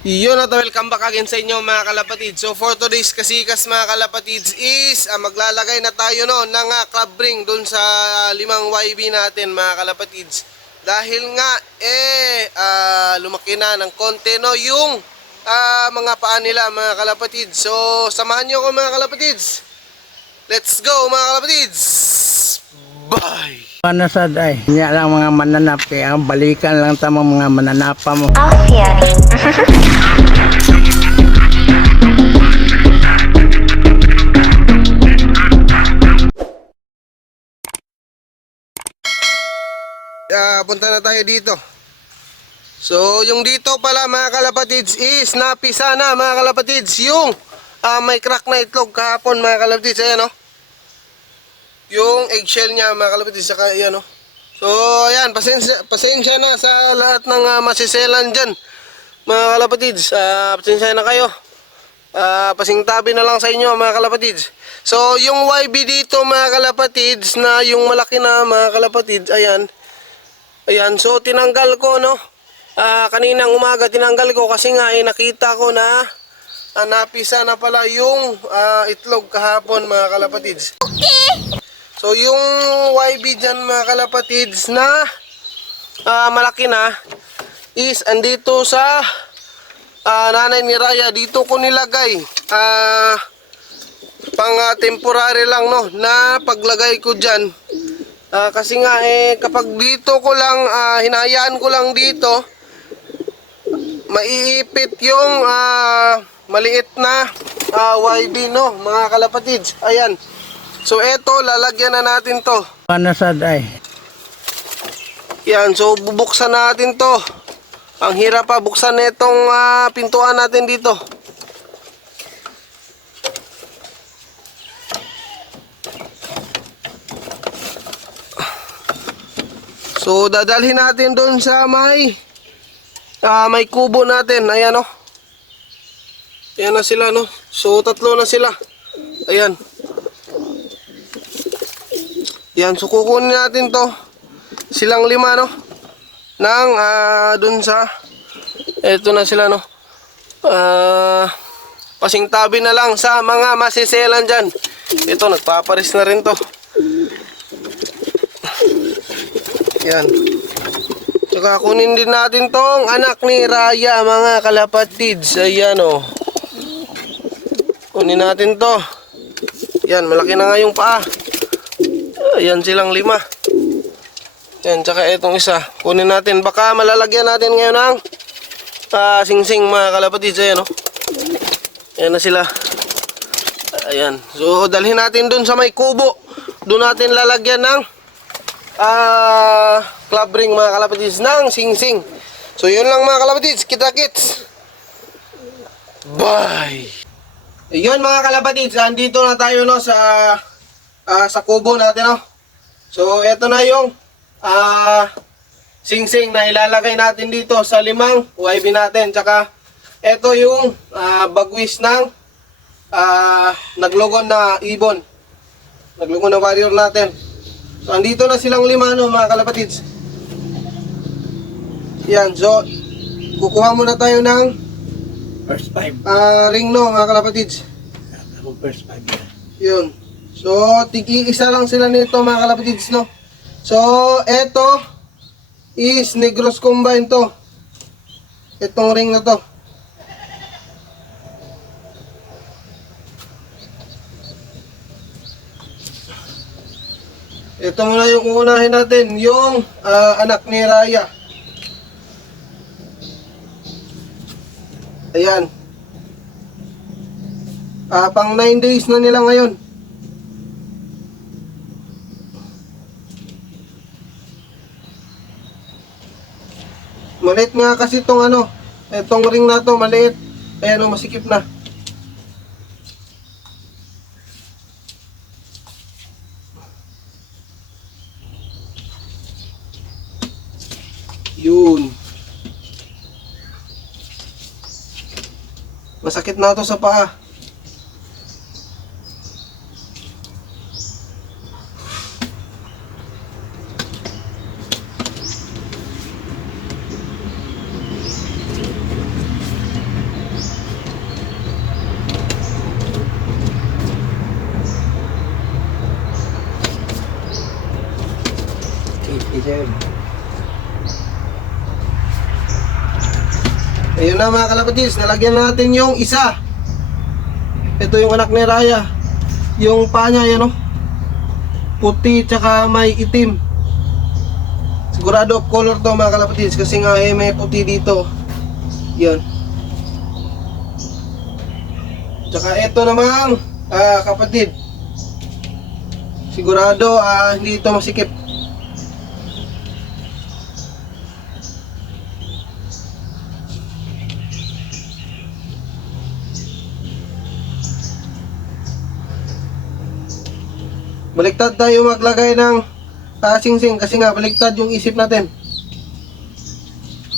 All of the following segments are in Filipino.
Yun at welcome back again sa inyo mga kalapatids. So for today's kasikas mga kalapatids is maglalagay na tayo no ng club ring dun sa limang YB natin mga kalapatids. Dahil nga lumaki na ng konti no yung mga paa nila mga kalapatids. So samahan nyo ko mga kalapatids. Let's go mga kalapatids. Bye! Panasad ay, niya lang mga mananap kaya balikan lang tama mga mananapa mo. Punta na tayo dito. So yung dito pala mga kalapatids is napisa na mga kalapatids yung may crack na itlog kahapon mga kalapatids. Ayan o. Yung eggshell niya mga kalapatids. Saka ayan o. So ayan, pasensya na sa lahat ng masiselan dyan mga kalapatids. Pasensya na kayo. Pasingtabi na lang sa inyo mga kalapatids. So yung YB dito mga kalapatids na yung malaki na mga kalapatids. Ayan. Ayan, so tinanggal ko no. Kaninang umaga tinanggal ko kasi nga nakita ko na napisa na pala yung itlog kahapon mga kalapatids. Okay. So yung YB dyan mga kalapatids na malaki na is andito sa nanay ni Raya. Dito ko nilagay pang temporary lang no na paglagay ko dyan. Kasi nga kapag dito ko lang hinayaan ko lang dito maiipit yung maliit na YB no mga kalapatids. Ayan. So eto lalagyan na natin to. Panasad ay. Yan, so bubuksan natin to. Ang hirap pa buksan nitong pintuan natin dito. So dadalhin natin doon sa may kubo natin. Ayan o. Ayan na sila no. So tatlo na sila. Ayan. Ayan, so kukunin natin to. Silang lima no. Nang doon sa eto na sila no. Pasingtabi na lang sa mga masiselan dyan. Ito nagpaparis na rin to. Yan. Saka kunin din natin tong anak ni Raya mga kalapatids. Ayan o. Kunin natin to. Yan, malaki na nga yung paa. Ayan silang lima. Yan, tsaka itong isa. Kunin natin. Baka malalagyan natin ngayon ng sing-sing mga kalapatids. Ayan o. Ayan na sila. Ayan. So, dalhin natin dun sa may kubo. Doon natin lalagyan ng club ring mga kalapatids ng sing-sing. So yun lang mga kalapatids, kita-kits. Bye. Yun mga kalapatids, andito na tayo no sa kubo natin no. So eto na yung sing-sing na ilalagay natin dito sa limang YB natin. Tsaka eto yung bagwis ng naglogon na ibon. Naglogon na warrior natin. So, andito na silang lima, no, mga kalapatids. Yan, so, kukuha muna tayo ng First five. ring, no, mga kalapatids. Ako first five. Yun. So, tig-iisa lang sila nito, mga kalapatids, no. So, eto is Negros Combine to. Itong ring na to. Ito muna yung uunahin natin, yung anak ni Raya. Ayan. Pang 9 days na nila ngayon. Maliit nga kasi itong itong ring na to, maliit. Ayan o, masikip na. Yun. Masakit na to sa paa. Ayun na mga kalapatids, nalagyan natin yung isa. Ito yung anak ni Raya. Yung paa niya, yan o. Puti tsaka may itim. Sigurado off color to mga kalapatids kasi nga may puti dito. Yan. Tsaka ito namang kapatid. Sigurado hindi ito masikip. Baliktad tayo maglagay ng singsing kasi nga baliktad yung isip natin.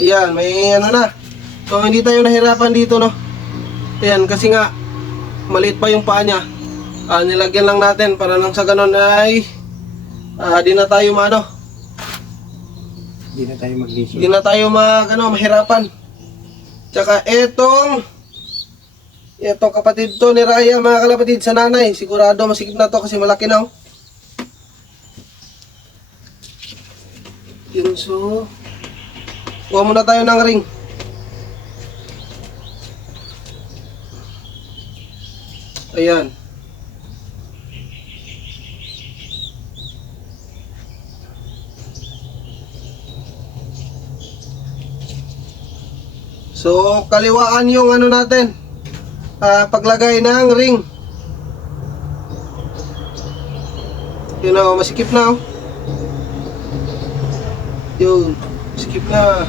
Ayan, may ano na. So hindi tayo nahirapan dito, no. Ayan, kasi nga maliit pa yung paa niya. Nilagyan lang natin para nang sa ganun ay di na tayo Hindi na tayo maglisod. di na tayo mahirapan. Tsaka etong kapatid to ni Raya mga kalapatid sa nanay. Sigurado masikip na to kasi malaki na, oh. Yun, so kuha muna tayo ng ring. Ayan. So kaliwaan yung ano natin, paglagay ng ring. Yun na, masikip na, oh. Yun, skip na.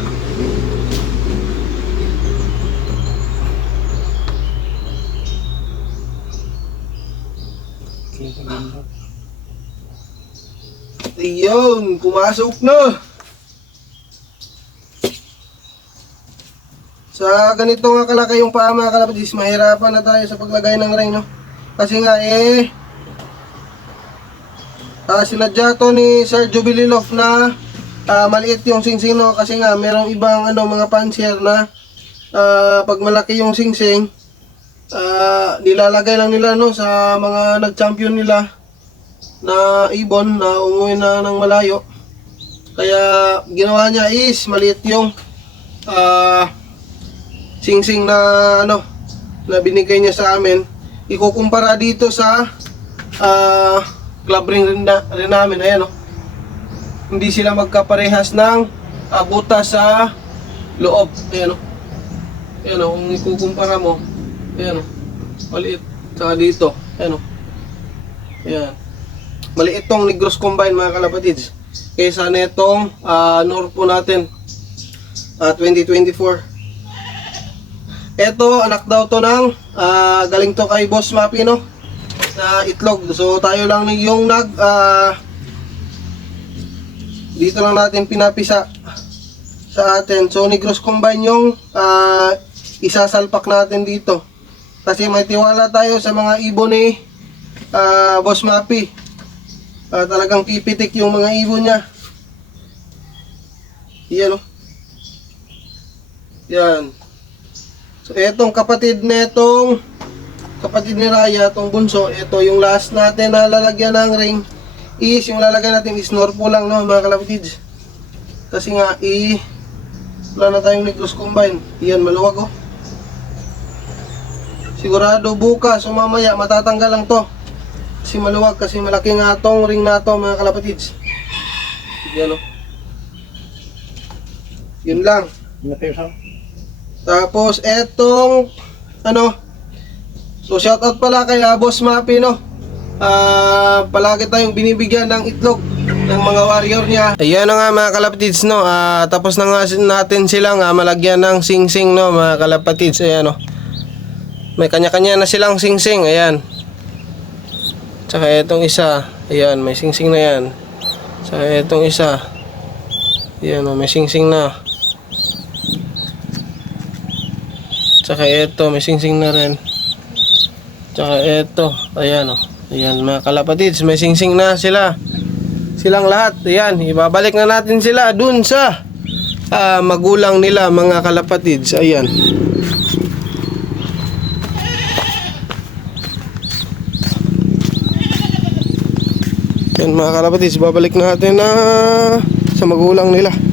Ayun, pumasok na. Sa ganito nga kalaki yung paa mga kalapatids, mahirapan na tayo sa paglagay ng ring, no? Kasi nga sinadya to ni Sir Jubililov na maliit yung singsing, no? Kasi nga merong ibang mga pansier na pag malaki yung singsing, nilalagay lang nila, no, sa mga nag-champion nila na ibon na umuwi na ng malayo. Kaya ginawa niya is maliit yung singsing na na binigay niya sa amin. Ikukumpara dito sa club ring rin namin. Ayan, oh. Hindi sila magkaparehas ng butas sa loob. Ayan, oh. Ayan, oh. Kung ikukumpara mo, ayan, oh. Maliit. Saka dito. Ayan, oh. Ayan. Maliit tong Negros Combine mga kalapatids kaysa netong Norpo natin 2024. Ito, anak daw to ng galing to kay Boss Mapi, no, na itlog. So tayo lang yung dito lang natin pinapisa sa atin. So Negros Combine yung isasalpak natin dito kasi may tiwala tayo sa mga ibon ni Boss Mapi. Talagang pipitik yung mga ibon niya. Yan, oh. Yan. So etong kapatid netong kapatid ni Raya, itong bunso, ito yung last natin na lalagyan ng ring is yung lalagyan natin is Norpo lang, no, mga kalapatids. Kasi nga wala na tayong Negros Combine. Yan, maluwag, oh. Sigurado bukas o mamaya matatanggal lang to kasi maluwag, kasi malaki nga tong ring na to mga kalapatids. Yan, oh. Yun lang. Tapos etong so shoutout pala kay Boss Mapi, no. Palagi tayong binibigyan ng itlog ng mga warrior niya. Ayan na nga mga kalapatids, no. Tapos na nga natin silang malagyan ng singsing, no, mga kalapatids. Ayan, no. May kanya-kanya na silang singsing. Ayan. Tsaka itong isa. Ayan, may singsing na yan. Tsaka itong isa. Ayan, oh, may singsing na. Tsaka ito, may singsing na rin. Tsaka ito, ayan, oh. Ayan mga kalapatids, may singsing na sila. Silang lahat. Ayan, ibabalik na natin sila dun sa magulang nila mga kalapatids. Ayan. Yan mga kalapatids, babalik natin na sa magulang nila.